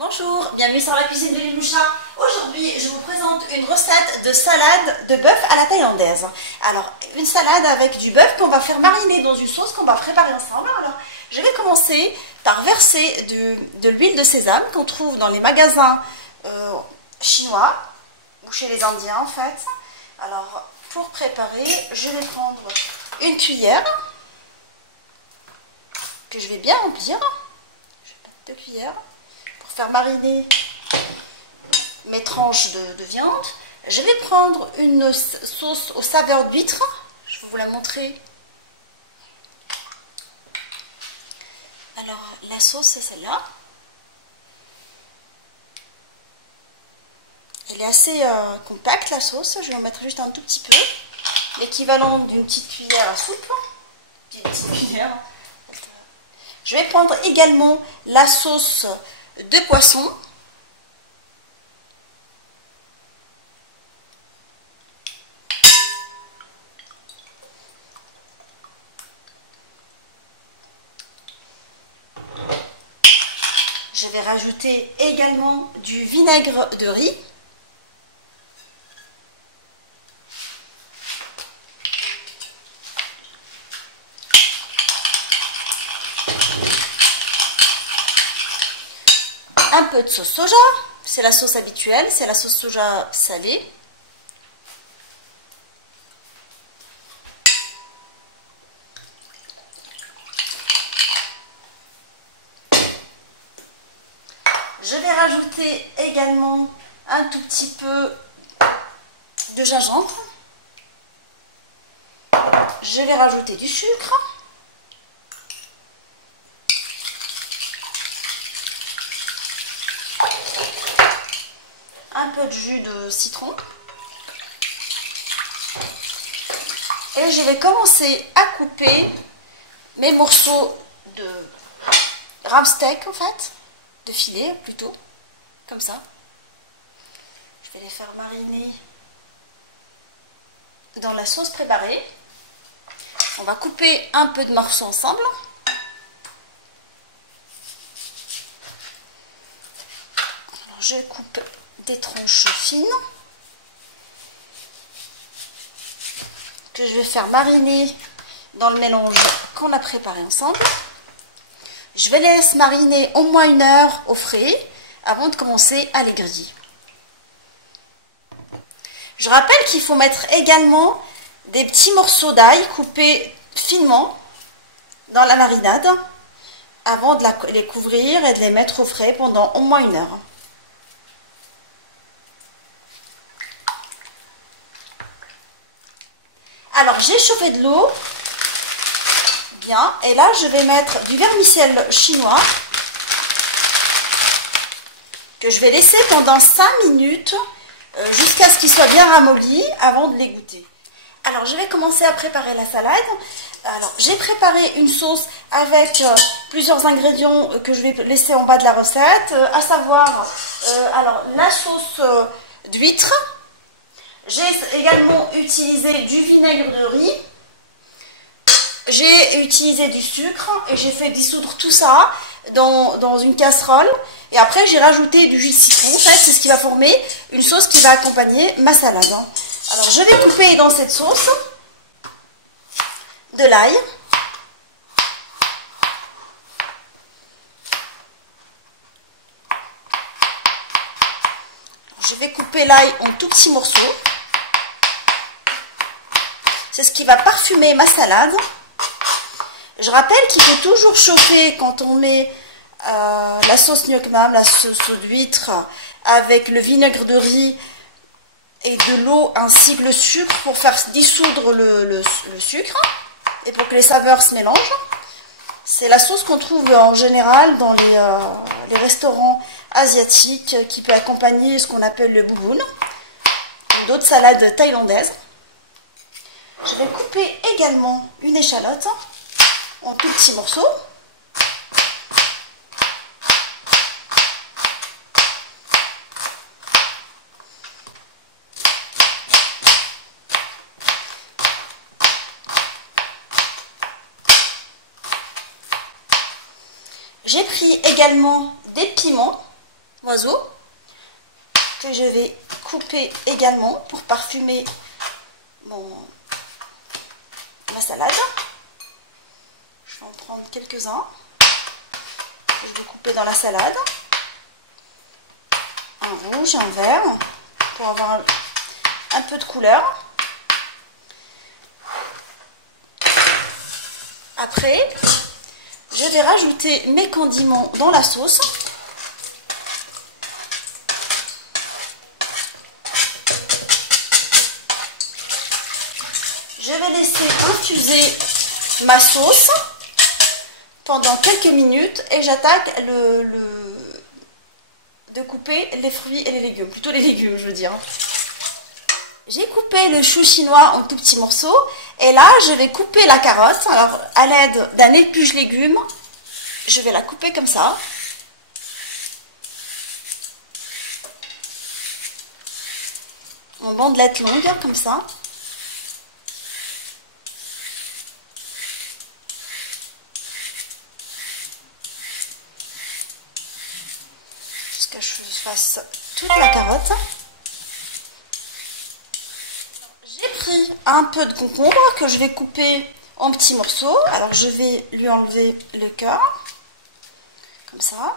Bonjour, bienvenue sur la cuisine de Liloucha. Aujourd'hui, je vous présente une recette de salade de bœuf à la thaïlandaise. Alors, une salade avec du bœuf qu'on va faire mariner dans une sauce qu'on va préparer ensemble. Alors, je vais commencer par verser de l'huile de sésame qu'on trouve dans les magasins chinois ou chez les Indiens en fait. Alors, pour préparer, je vais prendre une cuillère que je vais bien remplir. Je vais mettre 2 cuillères. Faire mariner mes tranches de viande. Je vais prendre une sauce aux saveurs d'huître. Je vais vous la montrer. Alors, la sauce, c'est celle-là. Elle est assez compacte, la sauce. Je vais en mettre juste un tout petit peu. L'équivalent d'une petite cuillère à soupe. Petite cuillère. Je vais prendre également la sauce de poisson. Je vais rajouter également du vinaigre de riz. Un peu de sauce soja, c'est la sauce habituelle, c'est la sauce soja salée. Je vais rajouter également un tout petit peu de gingembre. Je vais rajouter du sucre. Un peu de jus de citron. Et je vais commencer à couper mes morceaux de steak en fait, de filet plutôt, comme ça. Je vais les faire mariner dans la sauce préparée. On va couper un peu de morceaux ensemble. Alors, je coupe des tranches fines que je vais faire mariner dans le mélange qu'on a préparé ensemble. Je vais les laisser mariner au moins 1 heure au frais avant de commencer à les griller. Je rappelle qu'il faut mettre également des petits morceaux d'ail coupés finement dans la marinade avant de les couvrir et de les mettre au frais pendant au moins 1 heure. Alors, j'ai chauffé de l'eau, bien, et là, je vais mettre du vermicelle chinois que je vais laisser pendant 5 minutes jusqu'à ce qu'il soit bien ramolli avant de l'égoutter. Alors, je vais commencer à préparer la salade. Alors, j'ai préparé une sauce avec plusieurs ingrédients que je vais laisser en bas de la recette, à savoir alors, la sauce d'huître. J'ai également utilisé du vinaigre de riz, j'ai utilisé du sucre et j'ai fait dissoudre tout ça dans une casserole. Et après j'ai rajouté du jus de citron, en fait c'est ce qui va former une sauce qui va accompagner ma salade. Alors je vais couper dans cette sauce de l'ail. Je vais couper l'ail en tout petits morceaux. C'est ce qui va parfumer ma salade. Je rappelle qu'il faut toujours chauffer quand on met la sauce nuoc mam, la sauce d'huître, avec le vinaigre de riz et de l'eau ainsi que le sucre pour faire dissoudre le sucre et pour que les saveurs se mélangent. C'est la sauce qu'on trouve en général dans les restaurants asiatiques qui peut accompagner ce qu'on appelle le bouboun ou d'autres salades thaïlandaises. Je vais couper également une échalote en tout petits morceaux. J'ai pris également des piments oiseau que je vais couper également pour parfumer ma salade. Je vais en prendre quelques-uns. Je vais couper dans la salade. Un rouge, un vert, pour avoir un peu de couleur. Après, je vais rajouter mes condiments dans la sauce. Je vais laisser infuser ma sauce pendant quelques minutes et j'attaque de couper les fruits et les légumes, plutôt les légumes je veux dire. J'ai coupé le chou chinois en tout petits morceaux et là je vais couper la carotte. Alors à l'aide d'un épluche légumes, je vais la couper comme ça. En bandelettes longues comme ça. Jusqu'à ce que je fasse toute la carotte. J'ai pris un peu de concombre que je vais couper en petits morceaux. Alors je vais lui enlever le cœur, comme ça.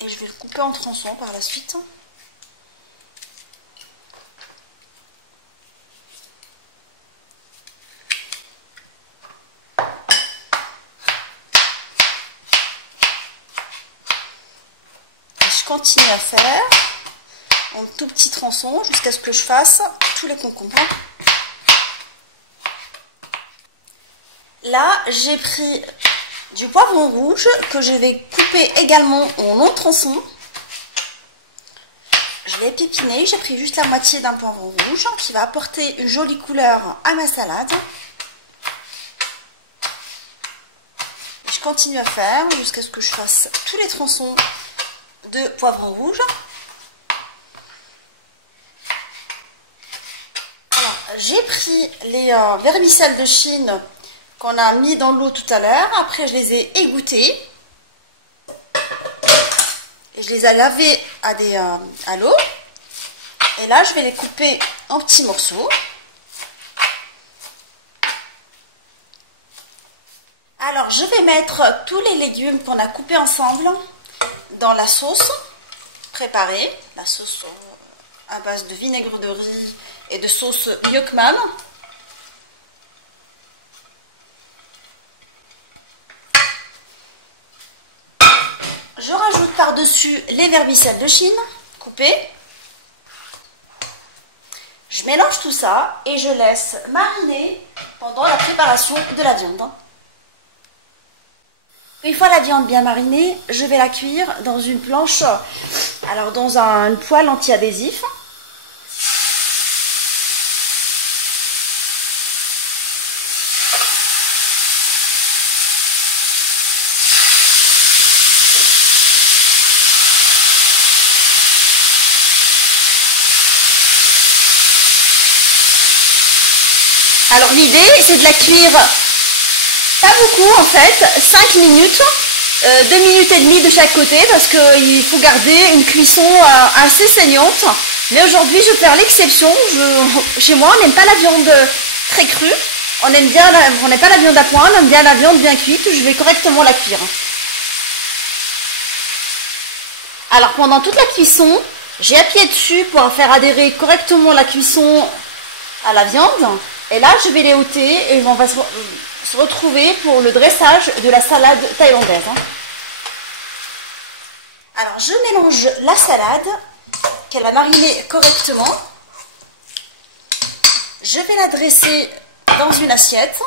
Et je vais le couper en tronçons par la suite. Je continue à faire en tout petits tronçons jusqu'à ce que je fasse tous les concombres. Là, j'ai pris du poivron rouge que je vais couper également en longs tronçons. Je l'ai pépiné, j'ai pris juste la moitié d'un poivron rouge qui va apporter une jolie couleur à ma salade. Je continue à faire jusqu'à ce que je fasse tous les tronçons de poivron rouge. Alors, j'ai pris les vermicelles de Chine qu'on a mis dans l'eau tout à l'heure. Après, je les ai égouttés. Et je les ai lavés à l'eau. Et là, je vais les couper en petits morceaux. Alors, je vais mettre tous les légumes qu'on a coupés ensemble dans la sauce préparée, la sauce à base de vinaigre de riz et de sauce Yukmam. Je rajoute par-dessus les vermicelles de Chine coupées. Je mélange tout ça et je laisse mariner pendant la préparation de la viande. Une fois la viande bien marinée, je vais la cuire dans une planche, alors dans une poêle anti-adhésif. Alors l'idée c'est de la cuire pas beaucoup en fait, 5 minutes, 2 minutes et demie de chaque côté parce qu'il faut garder une cuisson assez saignante. Mais aujourd'hui je vais faire l'exception, chez moi on n'aime pas la viande très crue, on n'aime pas la viande à point, on aime bien la viande bien cuite, je vais correctement la cuire. Alors pendant toute la cuisson, j'ai appuyé dessus pour faire adhérer correctement la cuisson à la viande. Et là je vais les ôter et on va se retrouver pour le dressage de la salade thaïlandaise. Alors je mélange la salade qu'elle a marinée correctement. Je vais la dresser dans une assiette.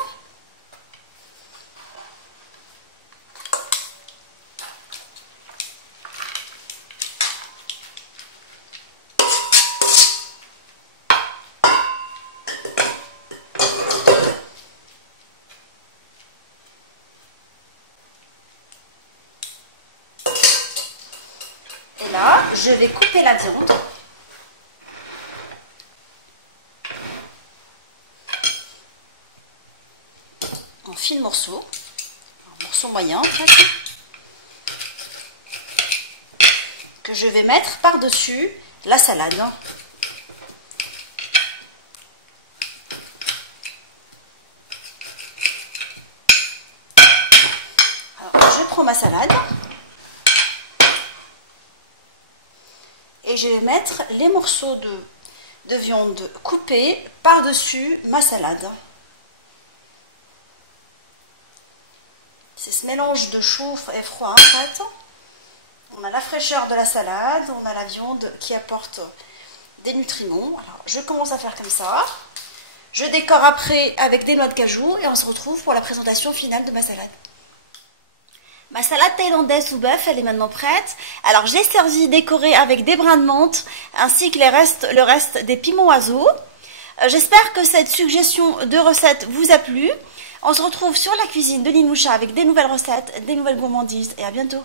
Là, je vais couper la viande. En fines morceaux. Un morceau moyen en fait. que je vais mettre par-dessus la salade. Alors, je prends ma salade et je vais mettre les morceaux de viande coupée par-dessus ma salade. C'est ce mélange de chaud et froid en fait. On a la fraîcheur de la salade, on a la viande qui apporte des nutriments. Alors, je commence à faire comme ça. Je décore après avec des noix de cajou et on se retrouve pour la présentation finale de ma salade. Ma salade thaïlandaise au bœuf, elle est maintenant prête. Alors, j'ai servi décorée avec des brins de menthe ainsi que le reste des piments oiseaux. J'espère que cette suggestion de recette vous a plu. On se retrouve sur la cuisine de Lynn Moucha avec des nouvelles recettes, des nouvelles gourmandises et à bientôt.